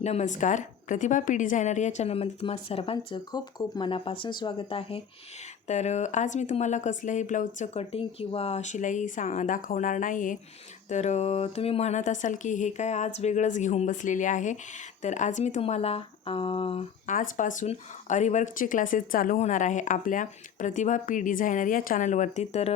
नमस्कार. प्रतिभा P designer या चॅनलमध्ये तुम्हा सर्वांचं खूप खूप मनापासून स्वागत आहे. तर आज मी तुम्हाला कसलंही ब्लाऊजचं कटिंग किंवा शिलाई सा दाखवणार नाही आहे तर तुम्ही म्हणत असाल की हे काय आज वेगळंच घेऊन बसलेले आहे. तर आज मी तुम्हाला आजपासून अरिवर्कचे क्लासेस चालू होणार आहे आपल्या प्रतिभा पी डिझायनर या चॅनलवरती. तर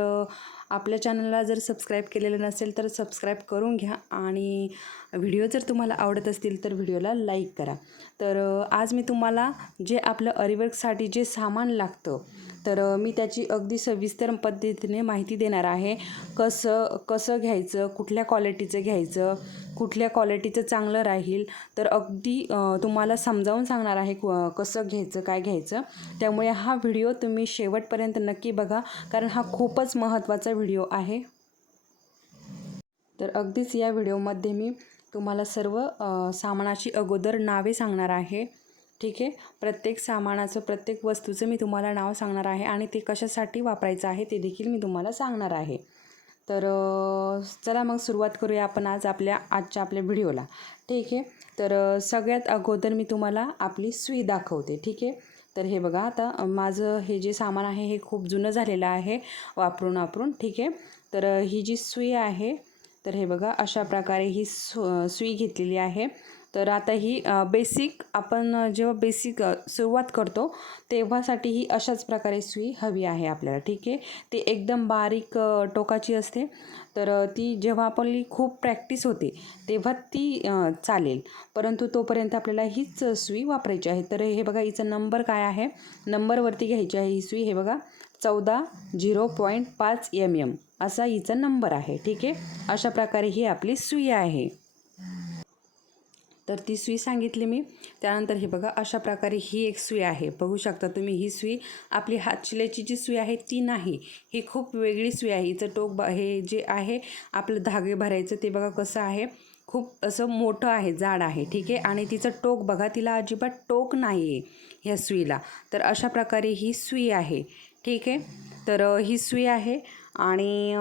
आपल्या चॅनलला जर सबस्क्राईब केलेलं नसेल तर सबस्क्राईब करून घ्या आणि व्हिडिओ जर तुम्हाला आवडत असतील तर व्हिडिओला लाईक करा. तर आज मी तुम्हाला जे आपलं अरिवर्कसाठी जे सामान लागतं तर मी त्याची अगदी सविस्तर पद्धतीने माहिती देणार आहे. कसं कसं घ्यायचं कुठल्या क्वालिटीचं घ्यायचं कुठल्या क्वालिटीचं चांगलं राहील तर अगदी तुम्हाला समजावून सांगणार आहे कसं घ्यायचं काय घ्यायचं. त्यामुळे हा व्हिडिओ तुम्ही शेवटपर्यंत नक्की बघा कारण हा खूपच महत्त्वाचा व्हिडिओ आहे. तर अगदीच या व्हिडिओमध्ये मी तुम्हाला सर्व सामानाची अगोदर नावे सांगणार आहे. ठीक आहे? प्रत्येक सामानाचं प्रत्येक वस्तूचं मी तुम्हाला नाव सांगणार आहे आणि ते कशासाठी वापरायचं आहे ते देखील मी तुम्हाला सांगणार आहे. तर चला मग सुरुवात करूया आपण आज आपल्या आजच्या आपल्या व्हिडिओला. ठीक आहे? तर सगळ्यात अगोदर मी तुम्हाला आपली सुई दाखवते. ठीक आहे? तर हे बघा आता माझं हे जे सामान आहे हे खूप जुनं झालेलं आहे वापरून वापरून. ठीक आहे? तर ही जी सुई आहे तर हे बघा अशा प्रकारे ही सु सुई घेतलेली आहे. तर आता ही बेसिक आपण जेव्हा बेसिक सुरुवात करतो तेव्हासाठी ही अशाच प्रकारे सुई हवी आहे आपल्याला ठीक आहे? ती एकदम बारीक टोकाची असते. तर ती जेव्हा आपली खूप प्रॅक्टिस होते तेव्हा ती चालेल. परंतु तोपर्यंत आपल्याला हीच सुई वापरायची आहे. तर हे बघा हिचा नंबर काय आहे? नंबरवरती घ्यायची आहे ही सुई. हे बघा चौदा झिरो पॉईंट पाच एम एम असा हिचा नंबर आहे ठीक आहे? अशा प्रकारे ही आपली सुई आहे. तर ती सुई सांगितली मी. त्यानंतर हे बघा अशा प्रकारे ही एक सुई आहे. बघू शकता तुम्ही ही सुई आपली हातशिलाईची जी सुई आहे ती नाही. ही खूप वेगळी सुई आहे. हिचं टोक ब हे जे आहे आपलं धागे भरायचं ते बघा कसं आहे. खूप असं मोठं आहे जाड आहे ठीक आहे? आणि तिचं टोक बघा तिला अजिबात टोक नाही आहे ह्या सुईला. तर अशा प्रकारे ही सुई आहे ठीक आहे? तर ही सुई आहे. आणि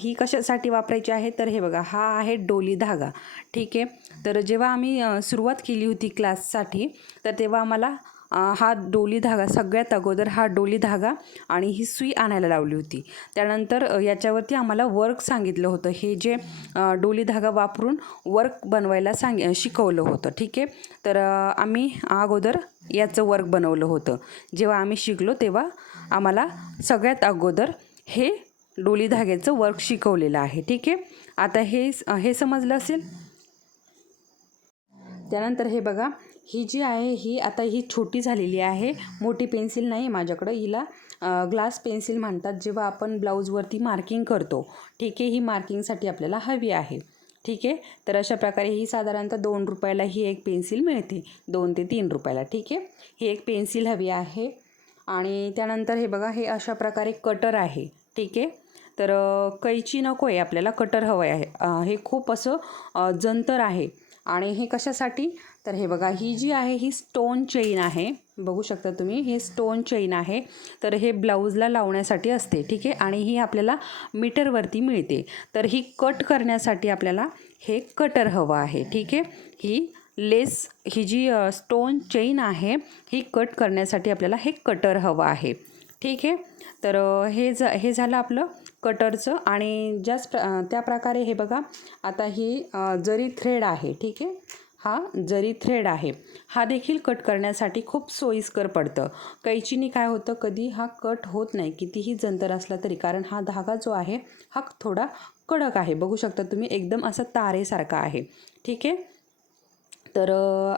ही कशासाठी वापरायची आहे? तर हे बघा हा आहे डोली धागा. ठीक आहे? तर जेव्हा आम्ही सुरुवात केली होती क्लाससाठी तर तेव्हा आम्हाला हा डोली धागा सगळ्यात अगोदर हा डोली धागा आणि ही सुई आणायला लावली होती. त्यानंतर याच्यावरती आम्हाला वर्क सांगितलं होतं. हे जे डोली धागा वापरून वर्क बनवायला सांग शिकवलं होतं. ठीक आहे? तर आम्ही अगोदर याचं वर्क बनवलं होतं. जेव्हा आम्ही शिकलो तेव्हा आम्हाला सगळ्यात अगोदर हे डोली धाग्याचं वर्क शिकवलेलं आहे. ठीक आहे? आता हे हे समजलं असेल? त्यानंतर हे बघा ही जी आहे ही आता ही छोटी झालेली आहे. मोठी पेन्सिल नाही माझ्याकडं. हिला ग्लास पेन्सिल म्हणतात जेव्हा आपण ब्लाऊजवरती मार्किंग करतो. ठीक आहे? ही मार्किंगसाठी आपल्याला हवी आहे. ठीक आहे? तर अशा प्रकारे ही साधारणतः दोन रुपयाला ही एक पेन्सिल मिळते. दोन ते तीन रुपयाला. ठीक आहे? ही एक पेन्सिल हवी आहे. आणि त्यानंतर हे बघा हे अशा प्रकारे कटर आहे. ठीक आहे? तर कैची नको आहे आपल्याला कटर हवं आहे. हे खूप असं जंतर आहे. आणि हे कशासाठी? तर हे बघा ही जी आहे ही स्टोन चेन आहे. बघू शकता तुम्ही हे स्टोन चेन आहे. तर हे ब्लाऊजला लावण्यासाठी असते ठीक आहे? आणि ही आपल्याला मीटरवरती मिळते. तर ही कट करण्यासाठी आपल्याला हे कटर हवं आहे ठीक आहे? ही लेस ही जी स्टोन चेन आहे ही कट करण्यासाठी आपल्याला हे कटर हवं आहे. ठीक आहे. तर हे ज हे झालं आपलं कटरचं आणि ज्याच प्र त्या प्रकारे हे बघा आता ही जरी थ्रेड आहे ठीक आहे. हा जरी थ्रेड आहे हा देखील कट करण्यासाठी खूप सोयीस्कर पडतं. कैचीनी काय होतं कधी हा कट होत नाही कितीही जंतर असला तरी कारण हा धागा जो आहे हा थोडा कडक आहे. बघू शकता तुम्ही एकदम असा तारेसारखा आहे. ठीक आहे. तर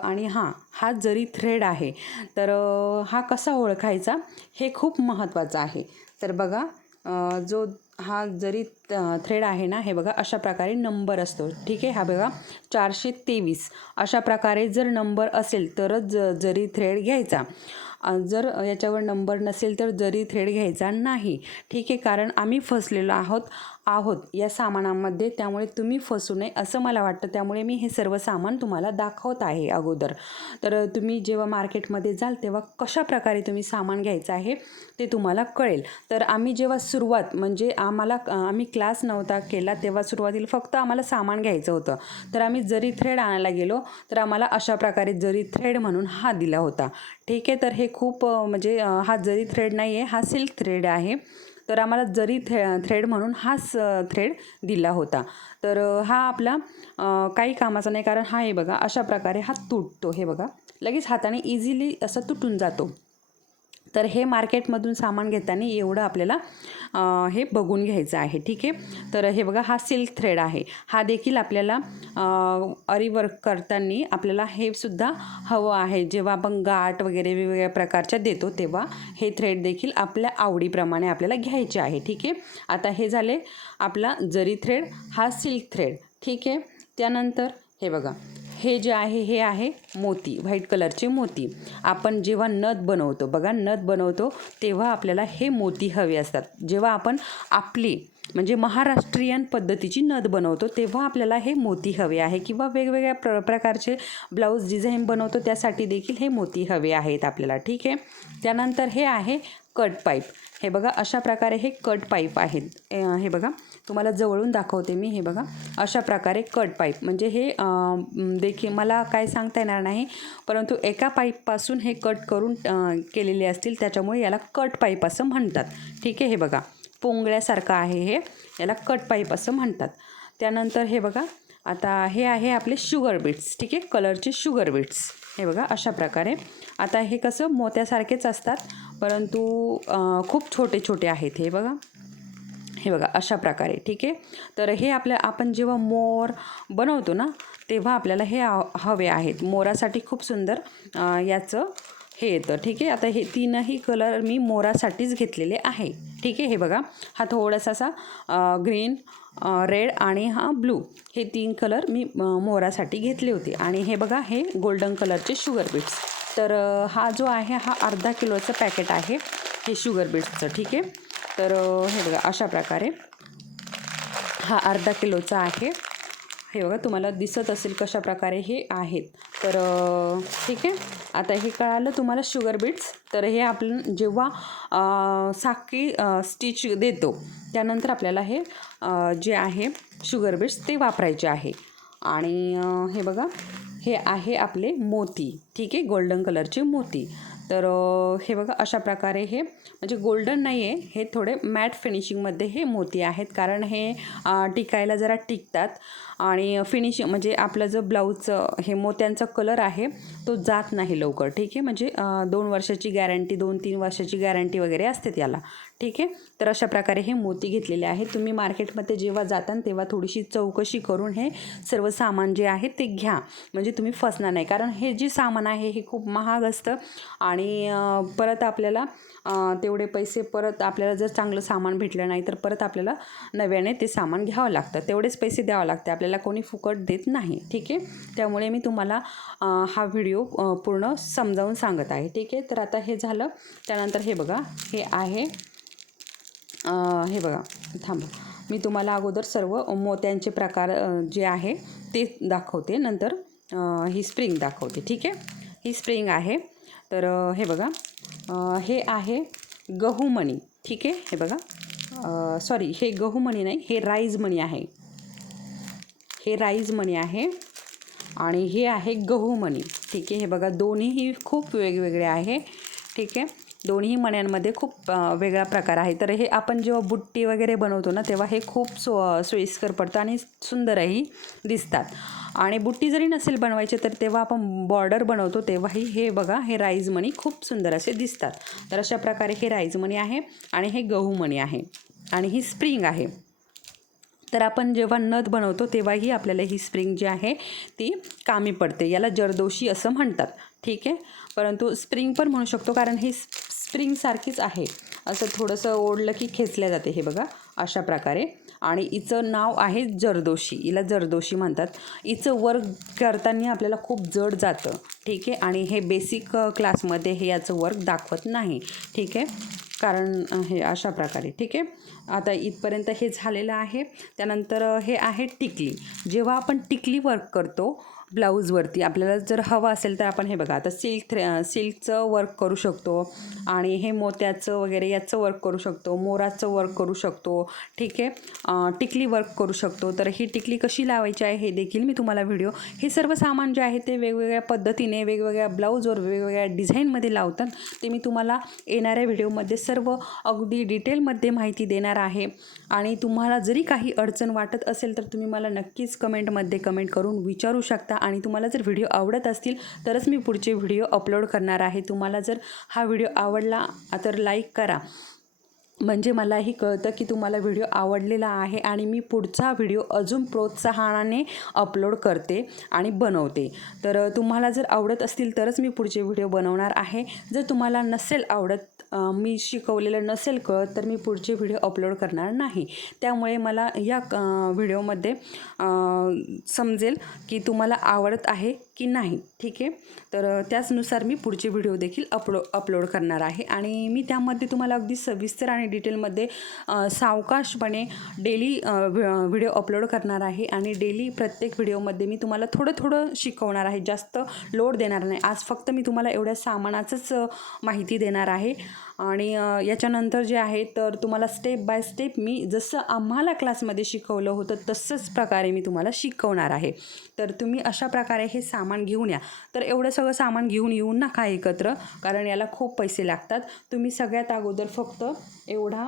आणि हां हा जरी थ्रेड आहे तर हा कसा ओळखायचा हे खूप महत्त्वाचं आहे. तर बघा जो हा जरी थ्रेड आहे ना हे बघा अशा प्रकारे नंबर असतो. ठीक आहे हा बघा चारशे तेवीस. अशा प्रकारे जर नंबर असेल तरच ज जरी थ्रेड घ्यायचा. जर याच्यावर नंबर नसेल तर जरी थ्रेड घ्यायचा नाही. ठीक आहे कारण आम्ही फसलेलो आहोत. आहोत या सामानामध्ये त्यामुळे तुम्ही फसू नये असं मला वाटतं. त्यामुळे मी हे सर्व सामान तुम्हाला दाखवत आहे अगोदर. तर तुम्ही जेव्हा मार्केटमध्ये जाल तेव्हा कशा प्रकारे तुम्ही सामान घ्यायचं आहे ते तुम्हाला कळेल. तर आम्ही जेव्हा सुरुवात म्हणजे आम्हाला आम्ही क्लास नव्हता केला तेव्हा सुरुवातीला फक्त आम्हाला सामान घ्यायचं होतं. तर आम्ही जरी थ्रेड आणायला गेलो तर आम्हाला अशा प्रकारे जरी थ्रेड म्हणून हा दिला होता. ठीक आहे तर हे खूप म्हणजे हा जरी थ्रेड नाही आहे हा सिल्क थ्रेड आहे. तर आम्हाला जरी थ्रे थ्रेड म्हणून हाच थ्रेड दिला होता. तर हा आपला काही कामाचा नाही कारण हा हे बघा अशा प्रकारे हा तुटतो हे बघा. लगेच हाताने इझिली असं तुटून जातो. तर हे मार्केटमधून सामान घेताना एवढं आपल्याला हे बघून घ्यायचं आहे. ठीक आहे? तर हे बघा हा सिल्क थ्रेड आहे. हा देखील आपल्याला अरी वर्क करताना आपल्याला हे सुद्धा हवं आहे. जेव्हा आपण गाठ वगैरे वेगवेगळ्या प्रकारच्या देतो तेव्हा हे थ्रेड देखील आपल्या आवडीप्रमाणे आपल्याला घ्यायचे आहे. ठीक आहे? आता हे झाले आपला जरी थ्रेड हा सिल्क थ्रेड ठीक आहे? त्यानंतर हे बघा हे जे आहे हे आहे मोती व्हाईट कलरचे मोती. आपण जेव्हा नथ बनवतो बघा नथ बनवतो तेव्हा आपल्याला हे मोती हवे असतात. जेव्हा आपण आपली म्हणजे महाराष्ट्रीयन पद्धतीची नथ बनवतो तेव्हा आपल्याला हे मोती हवे आहे. किंवा वेगवेगळ्या प्र प्रकारचे ब्लाऊज डिझाईन बनवतो त्यासाठी देखील हे मोती हवे आहेत आपल्याला. ठीक आहे? त्यानंतर हे आहे कट पाईप. हे बघा अशा प्रकारे हे कट पाईप आहेत. हे बघा. तुम्हाला जवळून दाखवते मी हे बघा. अशा प्रकारे कट पाईप. म्हणजे हे देखील मला काय सांगता येणार नाही परंतु एका पाईपपासून हे कट करून केलेले असतील त्याच्यामुळे याला कट पाईप असं म्हणतात. ठीक आहे हे बघा. पोंगळ्यासारखं आहे हे. याला कट पाईप असं म्हणतात. त्यानंतर हे बघा. आता हे आहे आपले शुगर बीट्स. ठीक आहे कलरचे शुगर बीट्स. हे बघा अशा प्रकारे. आता हे कसं मोत्यासारखेच असतात परंतु खूप छोटे छोटे आहेत हे बघा. हे बघा अशा प्रकारे ठीक आहे? तर हे आपल्या आपण जेव्हा मोर बनवतो ना तेव्हा आपल्याला हे हवे आहेत. मोरासाठी खूप सुंदर याचं हे येतं ठीक आहे? आता हे तीनही कलर मी मोरासाठीच घेतलेले आहे ठीक आहे? हे बघा हा थोडासा असा ग्रीन रेड आणि हा ब्लू हे तीन कलर मी मोरासाठी घेतले होते. आणि हे बघा हे गोल्डन कलरचे शुगर बीट्स तर हा जो आहे हा अर्धा किलोचं पॅकेट आहे हे शुगर बीट्सचं ठीक आहे? तर हे बघा अशा प्रकारे. हा अर्धा किलोचा आहे. हे बघा तुम्हाला दिसत असेल कशा प्रकारे हे आहेत. तर ठीक आहे. आता हे कळालं तुम्हाला शुगर बीट्स. तर हे आपण जेव्हा साखी साखळी स्टिच देतो त्यानंतर आपल्याला हे जे आहे शुगर बीट्स ते वापरायचे आहे. आणि हे बघा हे आहे आपले मोती. ठीक आहे गोल्डन कलरचे मोती. तर हे बघा अशा प्रकारे हे म्हणजे गोल्डन नाही आहे हे थोडे मॅट फिनिशिंगमध्ये हे मोती आहेत. कारण हे टिकायला जरा टिकतात. आणि फिनिशिंग म्हणजे आपलं जो ब्लाऊजचं हे मोत्यांचा कलर आहे तो जात नाही लवकर. ठीक आहे? म्हणजे दोन वर्षाची गॅरंटी दोन तीन वर्षाची गॅरंटी वगैरे असते त्याला. ठीक आहे? तर अशा प्रकारे हे मोती घेतलेले आहेत. तुम्ही मार्केटमध्ये जेव्हा जाता तेव्हा थोडीशी चौकशी करून हे सर्व सामान जे आहे ते घ्या. म्हणजे तुम्ही फसणार नाही. कारण हे जे सामान आहे हे खूप महाग असतं. आणि परत आपल्याला तेवढे पैसे परत आपल्याला जर चांगलं सामान भेटलं नाही तर परत आपल्याला नव्याने ते सामान घ्यावं लागतं. तेवढेच पैसे द्यावं लागते. आपल्याला कोणी फुकट देत नाही. ठीक आहे? त्यामुळे मी तुम्हाला हा व्हिडिओ पूर्ण समजावून सांगत आहे. ठीक आहे? तर आता हे झालं. त्यानंतर हे बघा. हे आहे हे बघा थांबा. मी तुम्हाला अगोदर सर्व मोत्यांचे प्रकार जे आहे ते दाखवते. नंतर ही स्प्रिंग दाखवते ठीक आहे? ही स्प्रिंग आहे. तर हे बघा हे आहे गहूमणी ठीक आहे? हे बघा सॉरी हे गहूमणी नाही हे राईज मणी आहे. हे राईज मणी आहे आणि हे आहे गहूमणी ठीक आहे? हे बघा दोन्हीही खूप वेगवेगळे आहे ठीक आहे? दोन्ही मण्यांमध्ये खूप वेगळा प्रकार आहे. तर हे आपण जेव्हा बुट्टी वगैरे बनवतो ना तेव्हा हे खूप सो सोयीस्कर पडतं आणि सुंदरही दिसतात. आणि बुट्टी जरी नसेल बनवायची तर तेव्हा आपण बॉर्डर बनवतो तेव्हाही हे बघा हे राईज मणी खूप सुंदर असे दिसतात. तर अशा प्रकारे हे राईज मणी आहे आणि हे गहू मणी आहे आणि ही स्प्रिंग आहे. तर आपण जेव्हा नथ बनवतो तेव्हाही आपल्याला ही स्प्रिंग जी आहे ती कामी पडते. याला जरदोशी असं म्हणतात. ठीक आहे? परंतु स्प्रिंग पण म्हणू शकतो कारण ही स्प्रिंगसारखीच आहे. असं थोडंसं ओढलं की खेचल्या जाते हे बघा अशा प्रकारे. आणि हिचं नाव आहे जरदोशी. हिला जरदोशी म्हणतात. हिचं वर्क करताना आपल्याला खूप जड जातं. ठीक आहे? आणि हे बेसिक क्लासमध्ये हे याचं वर्क दाखवत नाही. ठीक आहे? कारण हे अशा प्रकारे. ठीक आहे? आता इथपर्यंत हे झालेलं आहे. त्यानंतर हे आहे टिकली. जेव्हा आपण टिकली वर्क करतो ब्लाऊजवरती आपल्याला जर हवं असेल तर आपण हे बघा आता सिल्क थ्रे सिल्कचं वर्क करू शकतो आणि हे मोत्याचं वगैरे याचं वर्क करू शकतो मोराचं वर्क करू शकतो ठीक आहे? टिकली वर्क करू शकतो. तर ही टिकली कशी लावायची आहे हे देखील मी तुम्हाला व्हिडिओ हे सर्व सामान जे आहे ते वेगवेगळ्या पद्धतीने वेगवेगळ्या ब्लाऊजवर वेगवेगळ्या डिझाईनमध्ये लावतात. ते मी तुम्हाला येणाऱ्या व्हिडिओमध्ये सर्व अगदी डिटेलमध्ये माहिती देणार आहे. आणि तुम्हाला जरी काही अडचण वाटत असेल तर तुम्ही मला नक्कीच कमेंटमध्ये कमेंट करून विचारू शकता. आणि तुम्हाला जर व्हिडिओ आवडत असतील तरच मी पुढचे व्हिडिओ अपलोड करणार आहे. तुम्हाला जर हा व्हिडिओ आवडला तर लाईक करा. म्हणजे मलाही कळतं की तुम्हाला व्हिडिओ आवडलेला आहे आणि मी पुढचा व्हिडिओ अजून प्रोत्साहनाने अपलोड करते आणि बनवते. तर तुम्हाला जर आवडत असतील तरच मी पुढचे व्हिडिओ बनवणार आहे. जर तुम्हाला नसेल आवडत मी शिकवलेलं नसेल कळत तर मी पुढचे व्हिडिओ अपलोड करणार नाही. त्यामुळे मला या व्हिडिओमध्ये समजेल की तुम्हाला आवडत आहे की नाही ठीक आहे? तर त्याचनुसार मी पुढचे व्हिडिओ देखील अपलो अपलोड करणार आहे. आणि मी त्यामध्ये तुम्हाला अगदी सविस्तर आणि डिटेलमध्ये सावकाशपणे डेली व्हिडिओ अपलोड करणार आहे. आणि डेली प्रत्येक व्हिडिओमध्ये मी तुम्हाला थोडं थोडं शिकवणार आहे. जास्त लोड देणार नाही. आज फक्त मी तुम्हाला एवढ्या सामानाचंच माहिती देणार आहे. आणि याच्यानंतर जे आहे तर तुम्हाला स्टेप बाय स्टेप मी जसं आम्हाला क्लासमध्ये शिकवलं होतं तसंच प्रकारे मी तुम्हाला शिकवणार आहे. तर तुम्ही अशा प्रकारे हे सामान घेऊन या. तर एवढं सगळं सामान घेऊन येऊन नका एकत्र कारण याला खूप पैसे लागतात. तुम्ही सगळ्यात अगोदर फक्त एवढा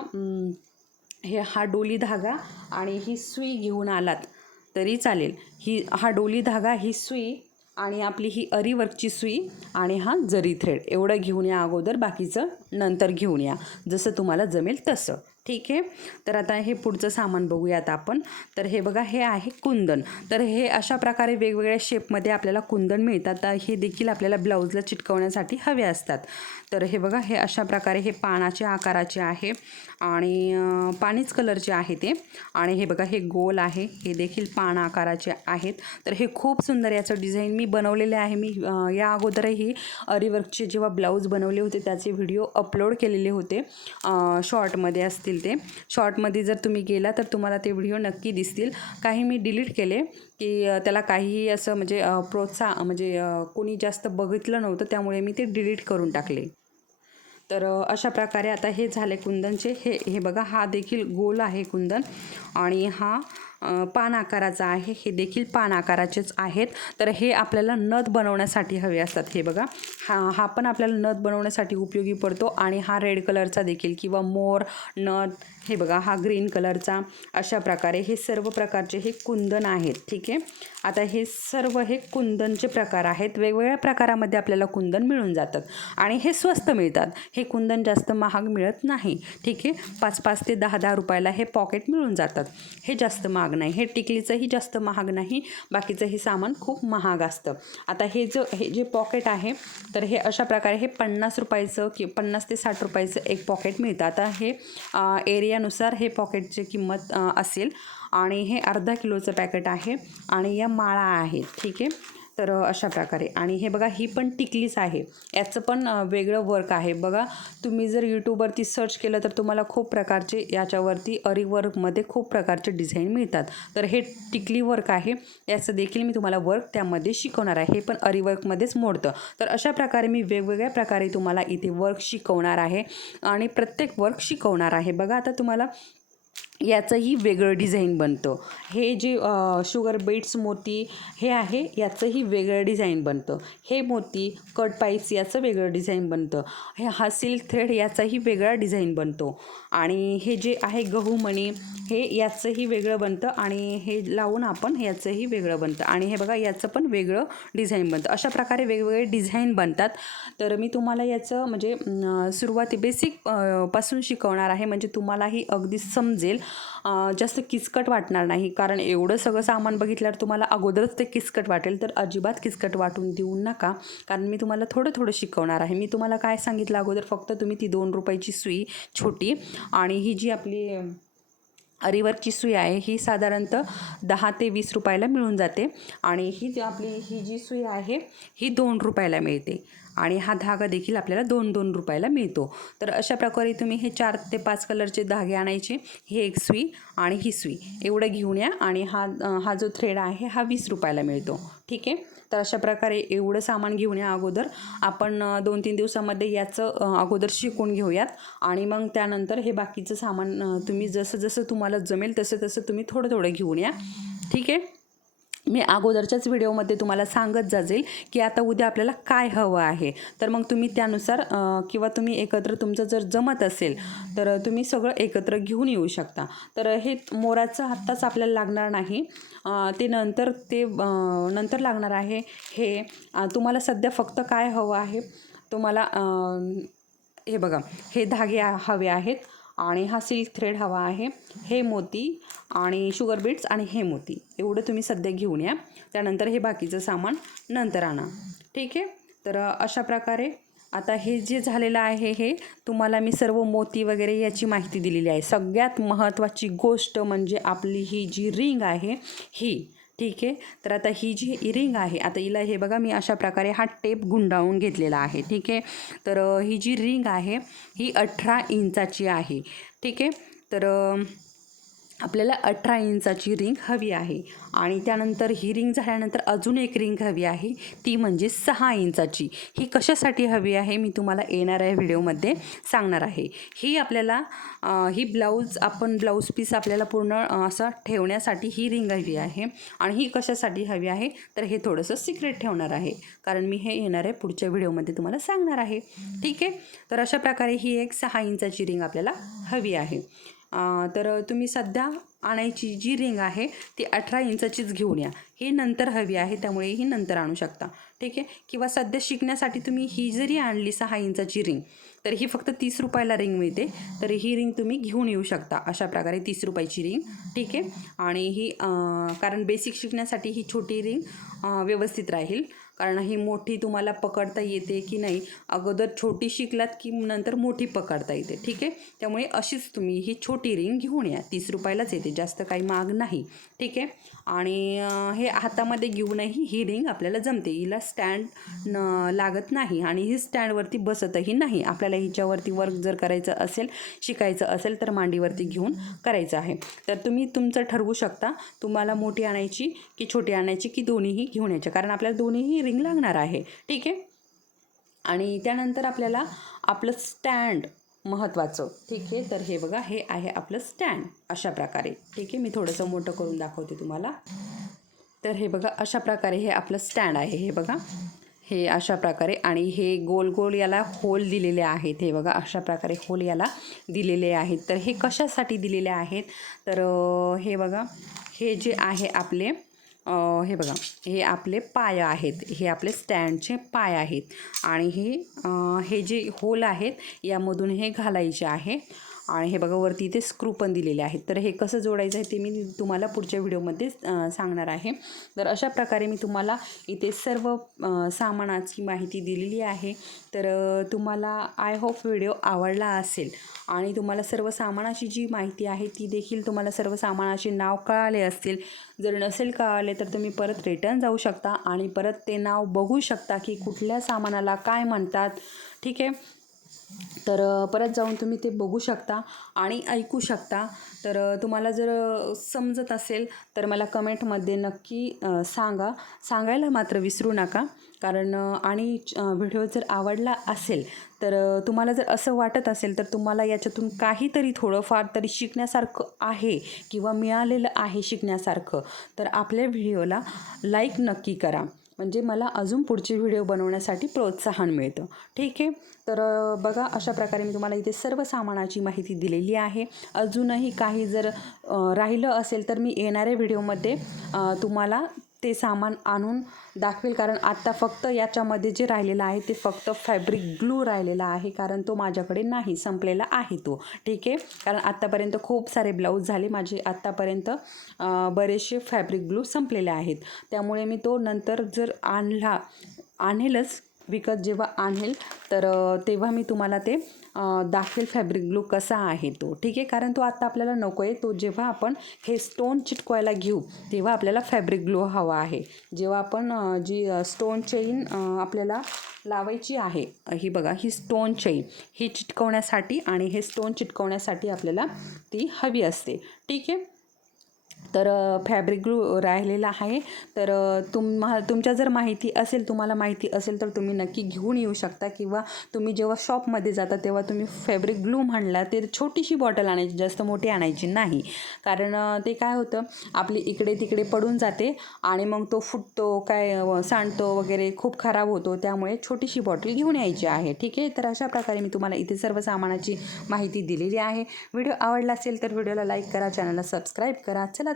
हे हा डोली धागा आणि ही सुई घेऊन आलात तरी चालेल. ही हा डोली धागा ही सुई आणि आपली ही अरीवर्कची सुई आणि हा जरी थ्रेड एवढं घेऊन या अगोदर बाकीचं नंतर घेऊन या. जसं तुम्हाला जमेल तसं. ठीक आहे? तर आता हे पुढचं सामान बघूयात आपण. तर हे बघा हे आहे कुंदन. तर हे अशा प्रकारे वेगवेगळ्या शेपमध्ये आपल्याला कुंदन मिळतात. तर हे देखील आपल्याला ब्लाऊजला चिटकवण्यासाठी हवे असतात. तर हे बघा हे अशा प्रकारे हे पानाच्या आकाराचे आहे आणि पाणीच कलरचे आहे ते. आणि हे बघा हे गोल आहे. हे देखील पान आकाराचे आहेत. तर हे खूप सुंदर याचं डिझाईन मी बनवलेले आहे. मी या अगोदरही अरीवर्कचे जेव्हा ब्लाऊज बनवले होते त्याचे व्हिडिओ अपलोड केलेले होते शॉर्टमध्ये असतील. असतील ते. शॉर्टमध्ये जर तुम्ही गेला तर तुम्हाला ते व्हिडिओ नक्की दिसतील. काही मी डिलीट केले की त्याला काहीही असं म्हणजे प्रोत्साह म्हणजे कोणी जास्त बघितलं नव्हतं त्यामुळे मी ते डिलीट करून टाकले. तर अशा प्रकारे आता हे झाले कुंदनचे. हे हे बघा हा देखील गोल आहे कुंदन. आणि हा पान आकाराचा आहे. हे देखील पान आकाराचेच आहेत. तर हे आपल्याला नथ बनवण्यासाठी हवे असतात. हे बघा. हा हा पण आपल्याला नथ बनवण्यासाठी उपयोगी पडतो आणि हा रेड कलरचा देखील किंवा मोर नथ हे बघा हा ग्रीन कलरचा अशा प्रकारे हे सर्व प्रकारचे हे कुंदन आहेत. ठीक आहे? आता हे सर्व हे कुंदनचे प्रकार आहेत. वेगवेगळ्या प्रकारामध्ये आपल्याला कुंदन मिळून जातात आणि हे स्वस्त मिळतात. हे कुंदन जास्त महाग मिळत नाही. ठीक आहे? पाच पाच ते दहा दहा रुपयाला हे पॉकेट मिळून जातात. हे जास्त महाग नाही. हे टिकलीचंही जास्त महाग नाही बाकीचं हे सामान खूप महाग असतं. आता हे जो हे जे पॉकेट आहे तर हे अशा प्रकारे हे पन्नास रुपयाचं कि पन्नास ते साठ रुपयाचं एक पॉकेट मिळतं. आता हे एरियानुसार हे पॉकेटची किंमत असेल. आणि हे अर्धा किलोचं पॅकेट आहे. आणि या माळा आहेत. ठीक आहे? तर अशा प्रकारे. आणि हे बघा ही पण टिकलीच आहे. याचं पण वेगळं वर्क आहे. बघा तुम्ही जर यूट्यूबवरती सर्च केलं तर तुम्हाला खूप प्रकारचे याच्यावरती अरी वर्कमध्ये खूप प्रकारचे डिझाईन मिळतात. तर हे टिकली वर्क आहे. याचं देखील मी तुम्हाला वर्क त्यामध्ये शिकवणार आहे. हे पण अरी वर्कमध्येच मोडतं. तर अशा प्रकारे मी वेगवेगळ्या प्रकारे तुम्हाला इथे वर्क शिकवणार आहे. आणि प्रत्येक वर्क शिकवणार आहे. बघा आता तुम्हाला याचंही वेगळं डिझाईन बनतं. हे जे शुगर बीट्स मोती हे आहे याचंही वेगळं डिझाईन बनतं. हे मोती कट पाईप्स याचं वेगळं डिझाईन बनतं. हे हा सिल्क थ्रेड याचाही वेगळा डिझाईन बनतो. आणि हे जे आहे गहू मणी हे याचंही वेगळं बनतं आणि हे लावून आपण याचंही वेगळं बनतं. आणि हे बघा याचं पण वेगळं डिझाईन बनतं. अशा प्रकारे वेगवेगळे डिझाईन बनतात. तर मी तुम्हाला याचं म्हणजे सुरुवाती बेसिकपासून शिकवणार आहे. म्हणजे तुम्हालाही अगदी समजेल. जास्त किचकट वाटणार नाही. कारण एवढं सगळं सामान बघितल्यावर तुम्हाला अगोदरच ते किचकट वाटेल. तर अजिबात किचकट वाटून देऊ नका. कारण मी तुम्हाला थोडं थोडं शिकवणार आहे. मी तुम्हाला काय सांगितलं अगोदर? फक्त तुम्ही ती दोन रुपयाची सुई छोटी आणि ही जी आपली अरीवर्कची सुई आहे ही साधारणतः दहा ते वीस रुपयाला मिळून जाते. आणि ही जी आपली ही जी सुई आहे ही दोन रुपयाला मिळते. आणि हा धागा देखील आपल्याला दोन दोन रुपयाला मिळतो. तर अशा प्रकारे तुम्ही हे चार ते पाच कलरचे धागे आणायचे. हे एक सुई आणि ही सुई. एवढं घेऊन या आणि हा हा जो थ्रेड आहे हा वीस रुपयाला मिळतो. ठीक आहे? तर अशा प्रकारे एवढं सामान घेऊन या अगोदर. आपण दोन तीन दिवसामध्ये याचं अगोदर शिकून घेऊयात. आणि मग त्यानंतर हे बाकीचं सामान तुम्ही जसं जसं तुम्हाला जमेल तसं तसं तुम्ही थोडं थोडं घेऊन या. ठीक आहे? मी अगोदरच्याच व्हिडिओमध्ये तुम्हाला सांगत जाजेल की आता उद्या आपल्याला काय हवं आहे. तर मग तुम्ही त्यानुसार किंवा तुम्ही एकत्र तुमचं जर जमत असेल तर तुम्ही सगळं एकत्र घेऊन येऊ शकता. तर हे मोराचं आत्ताच आपल्याला लागणार नाही. ते नंतर ते नंतर लागणार आहे. हे तुम्हाला सध्या फक्त काय हवं आहे? तुम्हाला हे बघा हे धागे हवे आहेत. आणि हा सिल्क थ्रेड हवा आहे. हे मोती आणि शुगर बीट्स आणि हे मोती. एवढं तुम्ही सध्या घेऊन या. त्यानंतर हे बाकीचं सामान नंतर आणा. ठीक आहे? तर अशा प्रकारे आता हे जे झालेलं आहे हे तुम्हाला मी सर्व मोती वगैरे याची माहिती दिलेली आहे. सगळ्यात महत्त्वाची गोष्ट म्हणजे आपली ही जी रिंग आहे ही. ठीक आहे. तर आता ही जी रिंग आहे आता हिला हे बघा मी अशा प्रकारे हा टेप गुंडाळून घेतलेला आहे ठीक आहे. तर ही जी रिंग आहे ही अठरा इंचाची आहे ठीक आहे. तर आपल्याला अठरा इंचाची रिंग हवी आहे. आणि त्यानंतर ही रिंग झाल्यानंतर अजून एक रिंग हवी आहे. ती म्हणजे सहा इंचाची. ही कशासाठी हवी आहे मी तुम्हाला येणाऱ्या व्हिडिओमध्ये सांगणार आहे. ही आपल्याला ही ब्लाऊज आपण ब्लाऊज पीस आपल्याला पूर्ण असं ठेवण्यासाठी ही रिंग हवी आहे. आणि ही कशासाठी हवी आहे? तर हे थोडंसं सिक्रेट ठेवणार आहे. कारण मी हे येणाऱ्या पुढच्या व्हिडिओमध्ये तुम्हाला सांगणार आहे. ठीक आहे? तर अशा प्रकारे ही एक सहा इंचाची रिंग आपल्याला हवी आहे. तर तुम्ही सध्या आणायची जी रिंग आहे ती अठरा इंचाचीच घेऊन या. ही नंतर हवी आहे त्यामुळे ही नंतर आणू शकता. ठीक आहे? किंवा सध्या शिकण्यासाठी तुम्ही ही जरी आणली सहा इंचाची रिंग तर ही फक्त तीस रुपयाला रिंग मिळते. तर ही रिंग तुम्ही घेऊन येऊ शकता. अशा प्रकारे तीस रुपयाची रिंग. ठीक आहे? आणि ही कारण बेसिक शिकण्यासाठी ही छोटी रिंग व्यवस्थित राहील. कारण ही मोठी तुम्हाला पकडता येते की नाही अगोदर छोटी शिकलात की नंतर मोठी पकडता येते. ठीक आहे? त्यामुळे अशीच तुम्ही ही छोटी रिंग घेऊन या. तीस रुपयालाच येते जास्त काही महाग नाही. ठीक आहे? आणि हे हातामध्ये घेऊनही ही रिंग आपल्याला जमते. हिला स्टँड न लागत नाही आणि ही स्टँडवरती बसतही नाही. आपल्याला हिच्यावरती वर्क जर करायचं असेल शिकायचं असेल तर मांडीवरती घेऊन करायचं आहे. तर तुम्ही तुमचं ठरवू शकता तुम्हाला मोठी आणायची की छोटी आणायची की दोन्हीही घेऊन यायचे कारण आपल्याला दोन्हीही रिंग लागणार आहे. ठीक आहे? आणि त्यानंतर आपल्याला आपलं स्टँड महत्त्वाचं ठीक आहे? तर हे बघा हे आहे आपलं स्टँड अशा प्रकारे. ठीक आहे? मी थोडंसं मोठं करून दाखवते तुम्हाला. तर हे बघा अशा प्रकारे हे आपलं स्टँड आहे. हे बघा. हे अशा प्रकारे आणि हे गोल गोल याला होल दिलेले आहेत. हे बघा अशा प्रकारे होल याला दिलेले आहेत. तर हे कशासाठी दिलेले आहेत? तर हे बघा. हे जे आहे आपले हे बघा हे आपले पाय आहेत हे आपले स्टँडचे पाय आहेत आणि हे हे जे होल आहेत यामधून हे घालायचे आहे. आणि हे बघा वरती इथे स्क्रू पण दिलेले आहेत. तर हे कसं जोडायचं आहे ते मी तुम्हाला पुढच्या व्हिडिओमध्ये सांगणार आहे. तर अशा प्रकारे मी तुम्हाला इथे सर्व सामानाची माहिती दिलेली आहे. तर तुम्हाला आय होप व्हिडिओ आवडला असेल आणि तुम्हाला सर्व सामानाची जी माहिती आहे ती देखील तुम्हाला सर्व सामानाचे नाव कळाले असतील. जर नसेल कळाले तर तुम्ही परत रिटर्न जाऊ शकता आणि परत ते नाव बघू शकता की कुठल्या सामानाला काय म्हणतात. ठीक आहे? तर परत जाऊन तुम्ही ते बघू शकता आणि ऐकू शकता. तर तुम्हाला जर समजत असेल तर मला कमेंटमध्ये नक्की सांगा. सांगायला मात्र विसरू नका. कारण आणि व्हिडिओ जर आवडला असेल तर तुम्हाला जर असं वाटत असेल तर तुम्हाला याच्यातून काहीतरी थोडंफार तरी शिकण्यासारखं आहे किंवा मिळालेलं आहे शिकण्यासारखं. तर आपल्या व्हिडिओला लाईक नक्की करा. म्हणजे मला अजून पुढचे व्हिडिओ बनवण्यासाठी प्रोत्साहन मिळतं. ठीक आहे? तर बघा अशा प्रकारे मी तुम्हाला इथे सर्व सामानाची माहिती दिलेली आहे. अजूनही काही जर राहिलं असेल तर मी येणाऱ्या व्हिडिओमध्ये तुम्हाला ते सामान आणून दाखवेल. कारण आत्ता फक्त याच्यामध्ये जे राहिलेलं आहे ते फक्त फॅब्रिक ग्लू राहिलेला आहे. कारण तो माझ्याकडे नाही संपलेला आहे तो. ठीक आहे? कारण आत्तापर्यंत खूप सारे ब्लाऊज झाले. माझे आत्तापर्यंत बरेचसे फॅब्रिक ग्लू संपलेले आहेत. त्यामुळे मी तो नंतर जर आणला आणेलच विकत जेव्हा आणेल तर तेव्हा मी तुम्हाला ते दाखवेल फॅब्रिक ग्लू कसा आहे तो? ठीक आहे? कारण तो आत्ता आपल्याला नको आहे. तो जेव्हा आपण हे स्टोन चिटकवायला घेऊ तेव्हा आपल्याला फॅब्रिक ग्लू हवा आहे. जेव्हा आपण जी स्टोन चेन आपल्याला लावायची आहे ही बघा ही स्टोन चेन ही चिटकवण्यासाठी आणि हे स्टोन चिटकवण्यासाठी आपल्याला ती हवी असते. ठीक आहे? तर फॅब्रिक ग्लू राहिलेला आहे. तर अ, तुम्हा तुमच्या जर माहिती असेल तुम्हाला माहिती असेल तर तुम्ही नक्की घेऊन येऊ शकता. किंवा तुम्ही जेव्हा शॉपमध्ये जाता तेव्हा तुम्ही फॅब्रिक ग्लू म्हणला ते छोटीशी बॉटल आणायची जास्त मोठी आणायची नाही. कारण ते काय होतं आपली इकडे तिकडे पडून जाते आणि मग तो फुटतो काय सांडतो वगैरे खूप खराब होतो. त्यामुळे छोटीशी बॉटल घेऊन यायची आहे. ठीक आहे? तर अशा प्रकारे मी तुम्हाला इथे सर्व सामानाची माहिती दिलेली आहे. व्हिडिओ आवडला असेल तर व्हिडिओला लाईक करा चॅनलला सबस्क्राईब करा. चला